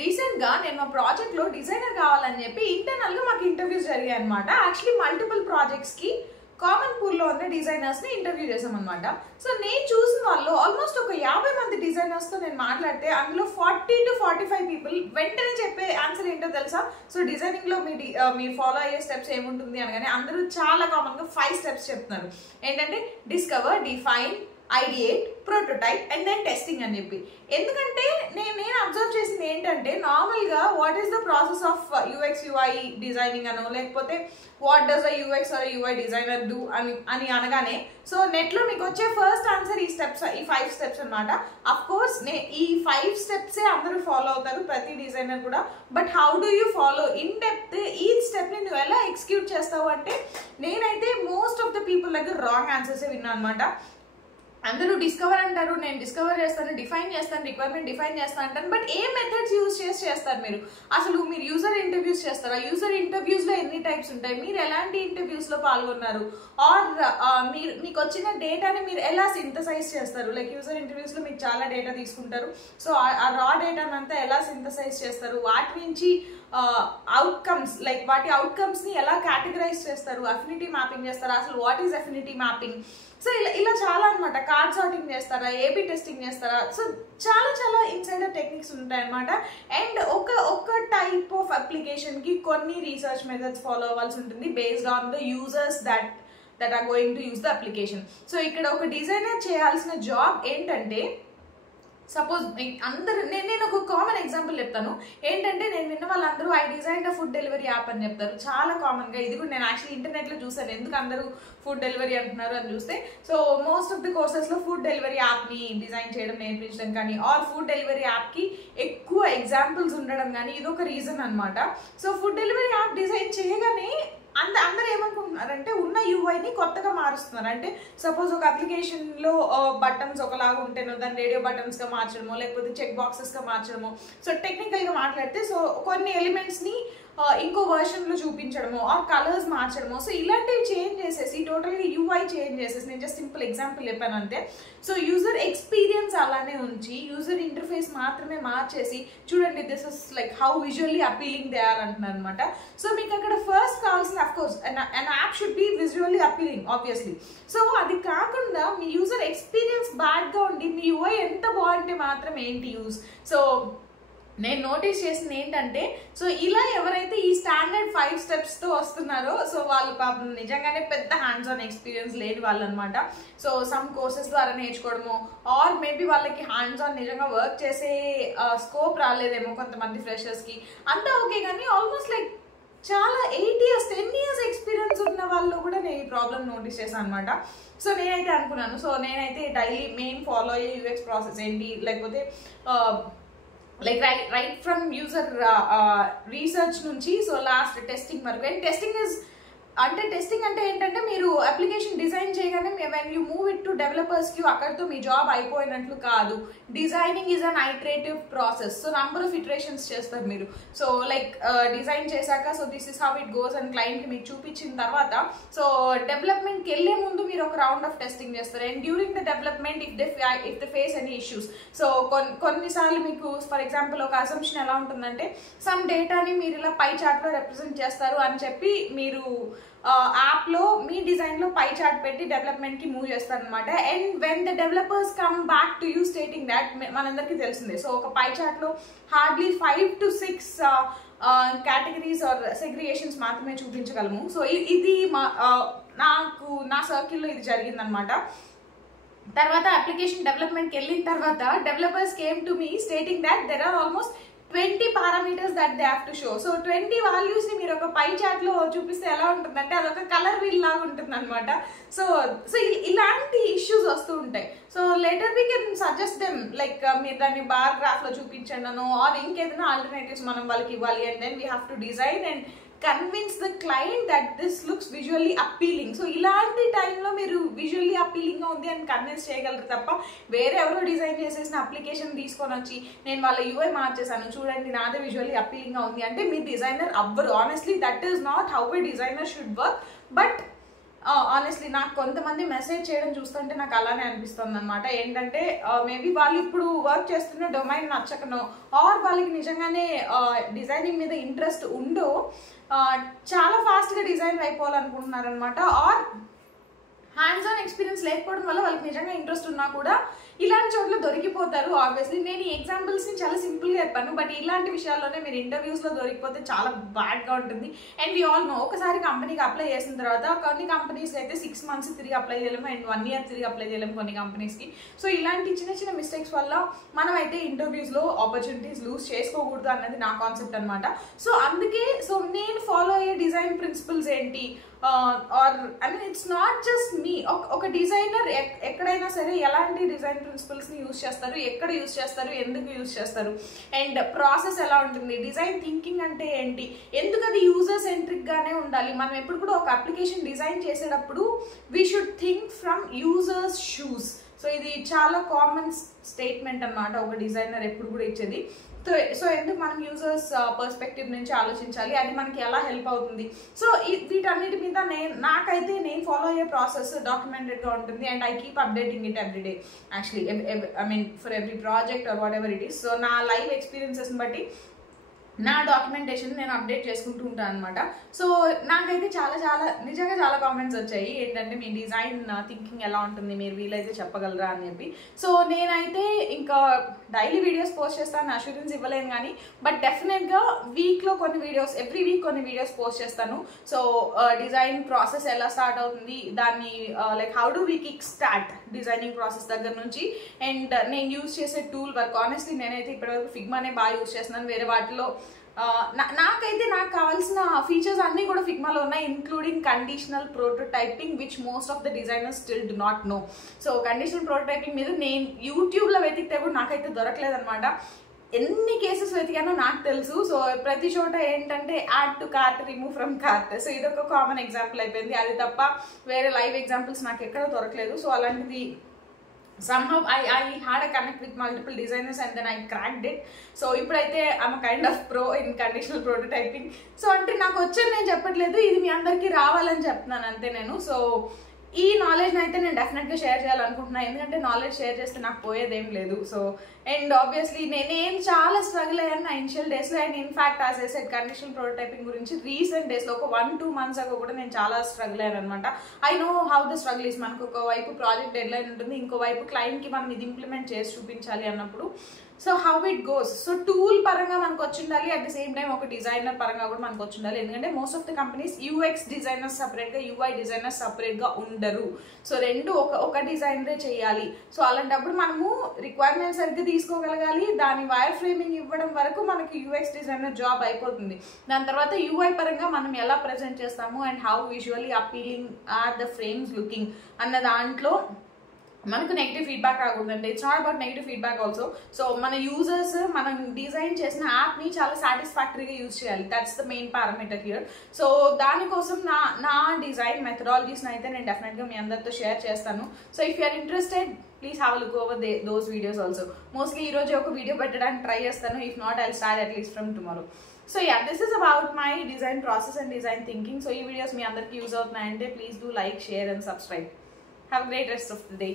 Recent గా నేను మా ప్రాజెక్ట్ లో డిజైనర్ కావాలని చెప్పి ఇంటర్నల్ గా మాకు ఇంటర్వ్యూస్ జరిగాయి అనమాట. యాక్చువల్లీ మల్టిపుల్ ప్రాజెక్ట్స్ కి కామన్ పూల్ లో ఉన్న డిజైనర్స్ ని ఇంటర్వ్యూ చేసాం అనమాట. సో నేను చూసిన వాళ్ళు ఆల్మోస్ట్ ఒక 50 మంది డిజైనర్స్ తో నేను మాట్లాడితే అందులో 40 to 45 పీపుల్ వెంటనే చెప్పే ఆన్సర్ ఏంటో తెలుసా? సో డిజైనింగ్ లో మీరు ఫాలో అయ్యే స్టెప్స్ ఏముంటుంది అనగానే అందరూ చాలా కామన్ గా 5 స్టెప్స్ చెప్తున్నారు. ఏంటంటే discover, define, ideate, prototype and then testing అని చెప్పి. ఎందుకంటే నేను అబ్జర్వ్ చేసింది ఏంటంటే నార్మల్గా what is the process of UX UI designing అనో లేకపోతే what does a UX or UI designer do అని అనగానే సో నెట్లో మీకు వచ్చే ఫస్ట్ ఆన్సర్ ఈ 5 స్టెప్స్ అనమాట. అఫ్ కోర్స్ ఈ 5 స్టెప్సే అందరూ ఫాలో అవుతారు, ప్రతి డిజైనర్ కూడా. But how do you follow in depth ఈ స్టెప్ ని నువ్వు ఎలా ఎగ్జిక్యూట్ చేస్తావు అంటే నేనైతే మోస్ట్ ఆఫ్ ద పీపుల్ దగ్గర రాంగ్ ఆన్సర్సే విన్నా అనమాట. అందరూ డిస్కవర్ అంటారు, నేను డిస్కవర్ చేస్తాను, డిఫైన్ చేస్తాను, రిక్వైర్మెంట్ డిఫైన్ చేస్తాను అంటాను. బట్ ఏ మెథడ్స్ యూజ్ చేస్తారు మీరు? అసలు మీరు యూజర్ ఇంటర్వ్యూస్ చేస్తారా? యూజర్ ఇంటర్వ్యూస్ లో ఎన్ని టైప్స్ ఉంటాయి? మీరు ఎలాంటి ఇంటర్వ్యూస్ లో పాల్గొన్నారు? ఆర్ మీకు వచ్చిన డేటాని మీరు ఎలా సింథసైజ్ చేస్తారు? లైక్ యూజర్ ఇంటర్వ్యూస్ లో మీకు చాలా డేటా తీసుకుంటారు. సో ఆ రా డేటాని అంతా ఎలా సింథసైజ్ చేస్తారు? వాటి నుంచి అవుట్కమ్స్ లైక్ వాటి అవుట్కమ్స్ ని ఎలా కేటగరైజ్ చేస్తారు? అఫినిటీ మ్యాపింగ్ చేస్తారా? అసలు what is affinity mapping? So ఇలా చాలా అనమాట. కార్డ్ సార్టింగ్ చేస్తారా? ఏబీ టెస్టింగ్ చేస్తారా? సో చాలా ఇన్సైడర్ టెక్నిక్స్ ఉంటాయి అనమాట. అండ్ ఒక టైప్ ఆఫ్ అప్లికేషన్ కి కొన్ని రీసెర్చ్ మెథడ్స్ ఫాలో అవ్వాల్సి ఉంటుంది based on the users that are going to use the application. So ఇక్కడ ఒక డిజైనర్ చేయాల్సిన జాబ్ ఏంటంటే సపోజ్ అందరు నేను ఒక కామన్ ఎగ్జాంపుల్ చెప్తాను. ఏంటంటే నేను విన్న వాళ్ళందరూ I design food delivery app అని చెప్తారు చాలా కామన్ గా. ఇది కూడా నేను యాక్చువల్లీ ఇంటర్నెట్ లో చూసాను ఎందుకు అందరూ ఫుడ్ డెలివరీ అంటున్నారు అని చూస్తే. So most of the courses లో ఫుడ్ డెలివరీ యాప్ ని డిజైన్ చేయడం నేర్పించడం కానీ ఆర్ ఫుడ్ డెలివరీ యాప్ కి ఎక్కువ ఎగ్జాంపుల్స్ ఉండడం కానీ ఇదొక రీజన్ అనమాట. So food delivery app design చేయగానే అందరూ ఏమనుకుంటున్నారంటే ఉన్న యూఐని కొత్తగా మారుస్తున్నారు. అంటే సపోజ్ ఒక అప్లికేషన్ లో బటన్స్ ఒకలాగా ఉంటేనో దాన్ని రేడియో బటన్స్ గా మార్చడమో లేకపోతే చెక్ బాక్సెస్ గా మార్చడమో. సో టెక్నికల్ గా మాట్లాడితే సో కొన్ని ఎలిమెంట్స్ ని ఇంకో వర్షన్ లో చూపించడము ఆర్ కలర్స్ మార్చడము. సో ఇలాంటివి చేంజ్ చేసేసి టోటల్ గా యూఐ చేంజ్ చేసేసి నేను జస్ట్ సింపుల్ ఎగ్జాంపుల్ చెప్పాను అంతే. సో యూజర్ ఎక్స్పీరియన్స్ అలానే ఉంచి యూజర్ ఇంటర్ఫేస్ మాత్రమే మార్చేసి చూడండి this is like how visually appealing they are అంటున్నారు అనమాట. సో మీకు అక్కడ ఫస్ట్ కావాల్సిన of course an app should be visually appealing obviously. So అది కాకుండా మీ యూజర్ ఎక్స్పీరియన్స్ బ్యాడ్ గా ఉండి మీ యూఐ ఎంత బాగుంటే మాత్రం ఏంటి యూజ్. సో నేను నోటీస్ చేసింది ఏంటంటే సో ఇలా ఎవరైతే ఈ స్టాండర్డ్ 5 స్టెప్స్ తో వస్తున్నారో సో వాళ్ళు పాపం నిజంగానే పెద్ద హ్యాండ్స్ ఆన్ ఎక్స్పీరియన్స్ లేని వాళ్ళు అనమాట. సో సమ్ కోర్సెస్ ద్వారా నేర్చుకోవడము ఆర్ మేబీ వాళ్ళకి హ్యాండ్స్ ఆన్ నిజంగా వర్క్ చేసే స్కోప్ రాలేదేమో కొంతమంది ఫ్రెషర్స్ కి. అంతా ఓకే కానీ ఆల్మోస్ట్ లైక్ చాలా 8 years 10 years ఎక్స్పీరియన్స్ ఉన్న వాళ్ళు కూడా నేను ఈ ప్రాబ్లమ్ నోటీస్ చేశాను అనమాట. సో నేనైతే అనుకున్నాను సో నేనైతే డైలీ మెయిన్ ఫాలో అయ్యే యూఎక్స్ ప్రాసెస్ ఏంటి లేకపోతే like right from user research నుంచి సో లాస్ట్ టెస్టింగ్ వరకు. అండ్ టెస్టింగ్ అంటే ఏంటంటే మీరు అప్లికేషన్ డిజైన్ చేయగానే when you move it to developers కి అక్కడితో మీ జాబ్ అయిపోయినట్లు కాదు. Designing is an iterative process. So number of iterations చేస్తారు మీరు. సో లైక్ డిజైన్ చేశాక so this is how it goes అని క్లయింట్ కి మీకు చూపించిన తర్వాత సో డెవలప్మెంట్కి వెళ్లే ముందు మీరు ఒక రౌండ్ ఆఫ్ టెస్టింగ్ చేస్తారు. And during the development if they face any issues so కొన్నిసార్లు మీకు ఫర్ ఎగ్జాంపుల్ ఒక అసంప్షన్ ఎలా ఉంటుందంటే సమ్ డేటాని మీరు ఇలా పై చార్ట్ లో రిప్రజెంట్ చేస్తారు అని చెప్పి మీరు యాప్ లో మీ డిజైన్ లో పై చార్ట్ పెట్టి డెవలప్మెంట్ కి మూవ్ చేస్తారు అనమాట. And when the developers come back to you stating that మనందరికీ తెలిసిందే సో ఒక పై చార్ట్ లో hardly 5 to 6 categories are segregations మాత్రమే చూపించగలము. సో ఇది నా సర్కిల్లో ఇది జరిగిందనమాట. తర్వాత అప్లికేషన్ డెవలప్మెంట్కి వెళ్ళిన తర్వాత developers came to me stating that there are almost 20 parameters that they have to show. So 20 values ని మీరు ఒక పై చార్ట్ లో చూపిస్తే ఎలా ఉంటుందంటే అదొక కలర్ వీల్ లాగా ఉంటుంది అనమాట. సో ఇలాంటి ఇష్యూస్ వస్తూ ఉంటాయి. So later we can suggest them like మీరు దాన్ని బార్ గ్రాఫ్ లో చూపించండి అనో ఆర్ ఇంకేదైనా ఆల్టర్నేటివ్స్ మనం వాళ్ళకి ఇవ్వాలి. And then we have to design and convince the client that this looks visually appealing. So ఇలాంటి టైంలో మీరు విజువల్లీ అప్పీలింగ్ గా ఉంది అని కన్విన్స్ చేయగలరు తప్ప వేరే ఎవరో డిజైన్ చేసేసిన అప్లికేషన్ తీసుకొని వచ్చి నేను వాళ్ళ యూఐ మార్చేసాను చూడండి నాదే విజువల్లీ అప్పీలింగ్ గా ఉంది అంటే మీ డిజైనర్ అవ్వరు. Honestly that is not how A designer should work. But honestly నాకు కొంతమంది మెసేజ్ చేయడం చూస్తుంటే నాకు అలానే అనిపిస్తుంది అనమాట. ఏంటంటే మేబీ వాళ్ళు ఇప్పుడు వర్క్ చేస్తున్న డొమైన్ నచ్చకనో ఆర్ వాళ్ళకి నిజంగానే డిజైనింగ్ మీద ఇంట్రెస్ట్ ఉండో చాలా ఫాస్ట్గా డిజైన్ అయిపోవాలనుకుంటున్నారు అనమాట. ఆర్ హ్యాండ్స్ ఆన్ ఎక్స్పీరియన్స్ లేకపోవడం వల్ల వాళ్ళకి నిజంగా ఇంట్రెస్ట్ ఉన్నా కూడా ఇలాంటి చోట్ల దొరికిపోతారు. ఆబ్వియస్లీ నేను ఈ ఎగ్జాంపుల్స్ని చాలా సింపుల్గా చెప్పాను, బట్ ఇలాంటి విషయాల్లోనే మీరు ఇంటర్వ్యూస్లో దొరికిపోతే చాలా బ్యాడ్గా ఉంటుంది. అండ్ వీ ఆల్ నో, ఒకసారి కంపెనీకి అప్లై చేసిన తర్వాత కొన్ని కంపెనీస్కి అయితే 6 months తిరిగి అప్లై చేయలేము అండ్ 1 year తిరిగి అప్లై చేయలేము కొన్ని కంపెనీస్కి. సో ఇలాంటి చిన్న చిన్న మిస్టేక్స్ వల్ల మనం అయితే ఇంటర్వ్యూస్లో ఆపర్చునిటీస్ లూజ్ చేసుకోకూడదు అన్నది నా కాన్సెప్ట్ అనమాట. సో అందుకే నేను ఫాలో అయ్యే డిజైన్ ప్రిన్సిపల్స్ ఏంటి, or I mean it's not just me. ఒక డిజైనర్ ఎక్కడైనా సరే ఎలాంటి డిజైన్ ప్రిన్సిపల్స్ని యూజ్ చేస్తారు, ఎక్కడ యూజ్ చేస్తారు, ఎందుకు యూజ్ చేస్తారు, అండ్ ప్రాసెస్ ఎలా ఉంటుంది, డిజైన్ థింకింగ్ అంటే ఏంటి, ఎందుకు అది యూజర్ సెంట్రిక్గానే ఉండాలి. మనం ఎప్పుడు కూడా ఒక అప్లికేషన్ డిజైన్ చేసేటప్పుడు we should think from users shoes. So ఇది చాలా కామన్ స్టేట్మెంట్ అనమాట ఒక డిజైనర్ ఎప్పుడు కూడా ఇచ్చేది. సో ఎందుకు మనం యూజర్స్ పర్స్పెక్టివ్ నుంచి ఆలోచించాలి, అది మనకి ఎలా హెల్ప్ అవుతుంది. సో వీటన్నిటి మీద నాకైతే నేను ఫాలో అయ్యే ప్రాసెస్ డాక్యుమెంటెడ్గా ఉంటుంది and I keep updating it every day actually. I mean for every project or whatever it is. So నా లైవ్ ఎక్స్పీరియన్సెస్ని బట్టి నా డాక్యుమెంటేషన్ నేను అప్డేట్ చేసుకుంటూ ఉంటాను అనమాట. సో నాకైతే నిజంగా చాలా కామెంట్స్ వచ్చాయి ఏంటంటే మీ డిజైన్ థింకింగ్ ఎలా ఉంటుంది, మీరు వీలైతే చెప్పగలరా అని చెప్పి. సో నేనైతే ఇంకా డైలీ వీడియోస్ పోస్ట్ చేస్తాను, అష్యూరెన్స్ ఇవ్వలేను కానీ బట్ డెఫినెట్గా వీక్లో కొన్ని వీడియోస్, ఎవ్రీ వీక్ కొన్ని వీడియోస్ పోస్ట్ చేస్తాను. సో డిజైన్ ప్రాసెస్ ఎలా స్టార్ట్ అవుతుంది, దాన్ని like how do we kick start designing process దగ్గర నుంచి అండ్ నేను యూజ్ చేసే టూల్ వర్క్. ఆనెస్ట్లీ నేనైతే ఇప్పటివరకు ఫిగ్మానే బాగా యూజ్ చేస్తున్నాను. వేరే వాటిలో నాకు కావాల్సిన ఫీచర్స్ అన్నీ కూడా ఫిగ్మాలో ఉన్నాయి, including conditional prototyping which most of the designers still do not know. So conditional prototyping మీద నేను యూట్యూబ్లో వెతికితే కూడా నాకైతే దొరకలేదనమాట. ఎన్ని కేసెస్ వెతికానో నాకు తెలుసు. సో ప్రతి చోట ఏంటంటే add to cart, remove from cart. So ఇదొక కామన్ ఎగ్జాంపుల్ అయిపోయింది. అది తప్ప వేరే లైవ్ ఎగ్జాంపుల్స్ నాకు ఎక్కడ దొరకలేదు. సో అలాంటిది somehow I had a connect with multiple designers and then I cracked it. So ఇప్పుడైతే I'm a kind of pro in conditional prototyping. So అంటే నాకు వచ్చేది నేను చెప్పట్లేదు, ఇది మీ అందరికీ రావాలని చెప్తున్నాను అంతే నేను. సో ఈ నాలెడ్జ్ని అయితే నేను డెఫినెట్గా షేర్ చేయాలనుకుంటున్నాను, ఎందుకంటే నాలెడ్జ్ షేర్ చేస్తే నాకు పోయేదేం లేదు. సో అండ్ ఆబ్వియస్లీ నేను చాలా స్ట్రగుల్ అయ్యాను నా ఇనిషియల్ డేస్లో. And in fact as I said conditional prototyping గురించి రీసెంట్ డేస్లో ఒక 1-2 months అగో కూడా నేను చాలా స్ట్రగుల్ అయ్యాను అనమాట. I know how the struggle is. మనకు ఒకవైపు ప్రాజెక్ట్ డెడ్లైన్ ఉంటుంది, ఇంకోవైపు క్లయింట్కి మనం ఇది ఇంప్లిమెంట్ చేసి చూపించాలి అన్నప్పుడు so how it goes. So tool పరంగా మనకు వచ్చి ఉండాలి, అట్ ద సేమ్ టైం ఒక డిజైనర్ పరంగా కూడా మనకు వచ్చి ఉండాలి. ఎందుకంటే most of the companies UX designers సపరేట్గా, యూఐ డిజైనర్స్ సపరేట్గా ఉండరు. సో రెండు ఒక డిజైనరే చేయాలి. సో అలాంటప్పుడు మనము రిక్వైర్మెంట్స్ సరిగ్గా తీసుకోగలగాలి, దాని వైర్ ఫ్రేమింగ్ ఇవ్వడం వరకు మనకి యూఎక్స్ డిజైనర్ జాబ్ అయిపోతుంది. దాని తర్వాత యూఐ పరంగా మనం ఎలా ప్రజెంట్ చేస్తాము and how visually appealing are the frames looking అన్న దాంట్లో మనకు నెగిటివ్ ఫీడ్బ్యాక్ రాకూడదండి. It's not about negative feedback also. So మన యూజర్స్ మనం డిజైన్ చేసిన యాప్ని చాలా సాటిస్ఫాక్టరీగా యూజ్ చేయాలి. That's the main parameter here. So దానికోసం నా డిజైన్ మెథడాలజీస్ని అయితే నేను డెఫినెట్గా మీ అందరితో షేర్ చేస్తాను. So if you are interested please have a look over those videos also. Mostly ఈరోజు ఒక వీడియో పెట్టడానికి ట్రై చేస్తాను. If not I'll start at least from tomorrow. So this is about my design process and design thinking. So ఈ videos మీ అందరికీ use అవుతున్నాయంటే please do like, share and subscribe. Have a great rest of the day.